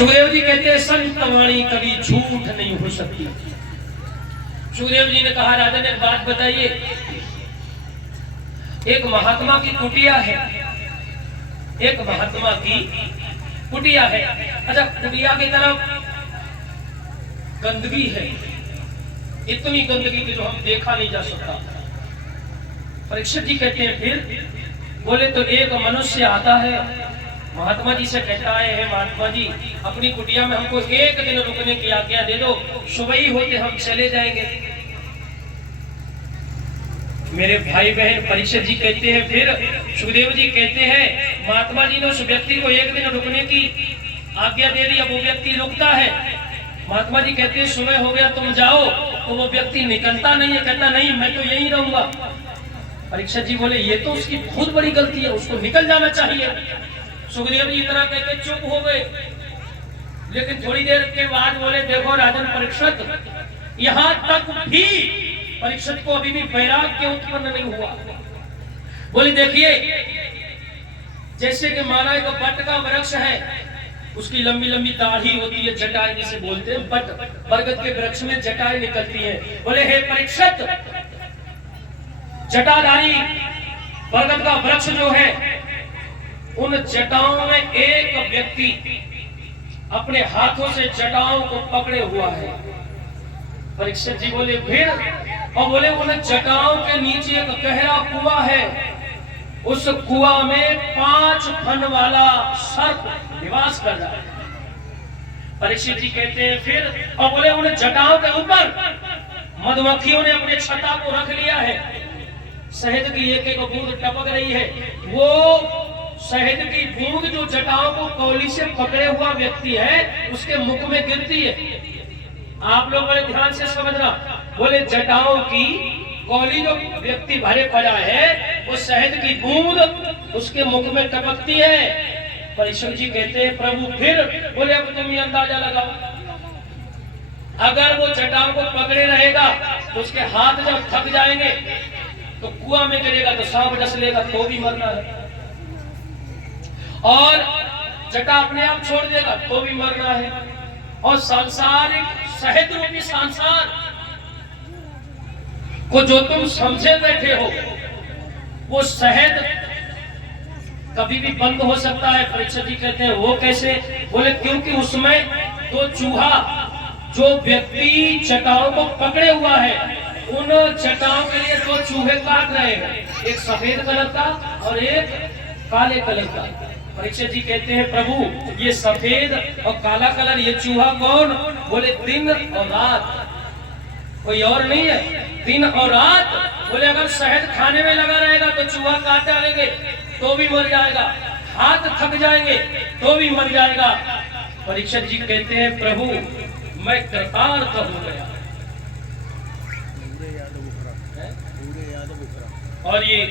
सुखदेव जी कहते हैं संत वाणी कभी झूठ नहीं हो सकती। सुखदेव जी ने कहा राजा ने बात बताइए, एक महात्मा की कुटिया है, एक महात्मा की कुटिया है। अच्छा, कुटिया की तरफ गंदगी है, इतनी गंदगी कि जो हम देखा नहीं जा सकता। परीक्षित जी कहते हैं फिर बोले तो एक मनुष्य आता है, महात्मा जी से कहता है, हे महात्मा जी अपनी कुटिया में हमको एक दिन रुकने की आज्ञा दे दो, सुबह ही होते हम चले जाएंगे। मेरे भाई बहन परीक्षित जी कहते हैं फिर सुखदेव जी कहते हैं महात्मा जी ने उस व्यक्ति को एक दिन रुकने की आज्ञा दे दी, अब वो व्यक्ति रुकता है। महात्मा जी कहते हैं सुबह हो गया तुम जाओ, तो वो व्यक्ति निकलता नहीं है, कहता नहीं मैं तो यहीं रहूंगा। परीक्षित जी बोले ये तो उसकी बहुत बड़ी गलती है, उसको निकल जाना चाहिए। सुखदेव जी इतना कहते चुप हो गए, लेकिन थोड़ी देर के बाद बोले देखो राजन परीक्षित, यहां तक भी परीक्षित को अभी भी वैराग्य उत्पन्न नहीं हुआ। बोले देखिए जैसे कि माना एक बट का वृक्ष है, उसकी लंबी लंबी दाढ़ी होती है, जटाएं जिसे बोलते हैं, बट बरगद के वृक्ष में जटाएं निकलती है। बोले हे परीक्षित, जटाधारी बरगद का वृक्ष जो है, उन जटाओं में एक व्यक्ति अपने हाथों से जटाओं को पकड़े हुआ है। परीक्षित जी बोले फिर, और बोले उन जटाओं के नीचे एक गहरा कुआं है, उस कुआं में 5 फन वाला सर्प निवास कर रहा है। परीक्षित जी कहते हैं फिर, और बोले उन जटाओं के ऊपर मधुमक्खियों ने अपने छत्ता को रख लिया है, शहद की एक एक बूंद टपक रही है। वो शहद की बूंद जो जटाओं को कौली से पकड़े हुआ व्यक्ति है उसके मुख में गिरती है। आप लोग बड़े ध्यान से समझना, बोले जटाओं की कौली जो व्यक्ति भरे पड़ा है, वो शहद की बूंद उसके मुख में टपकती है। परीक्षित जी कहते हैं प्रभु फिर, बोले अब तुम ये अंदाजा लगाओ, अगर वो जटाओं को पकड़े रहेगा तो उसके हाथ जब थक जाएंगे तो कुआं में गिरेगा तो सांप डस लेगा तो भी मरना है, और जटा अपने आप छोड़ देगा तो भी मरना है। और सांसारिक शहद रूपी संसार को जो तुम समझे बैठे हो, वो शहद कभी भी बंद हो सकता है। परीक्षित जी कहते हैं वो कैसे? बोले क्योंकि उसमें तो चूहा जो व्यक्ति जटाओं को पकड़े हुआ है, उन जटाओं के लिए 2 चूहे काट रहे हैं, एक सफेद कलर का और एक काले कलर का। परीक्षित जी कहते हैं प्रभु ये सफेद और काला कलर, ये चूहा कौन? बोले दिन और रात, कोई और नहीं है, दिन और रात। बोले अगर शहद खाने में लगा रहेगा तो चूहा काट डालेंगे तो भी मर जाएगा, हाथ थक जाएंगे तो भी मर जाएगा। परीक्षित जी कहते हैं प्रभु मैं कृतार्थ हो गया। और ये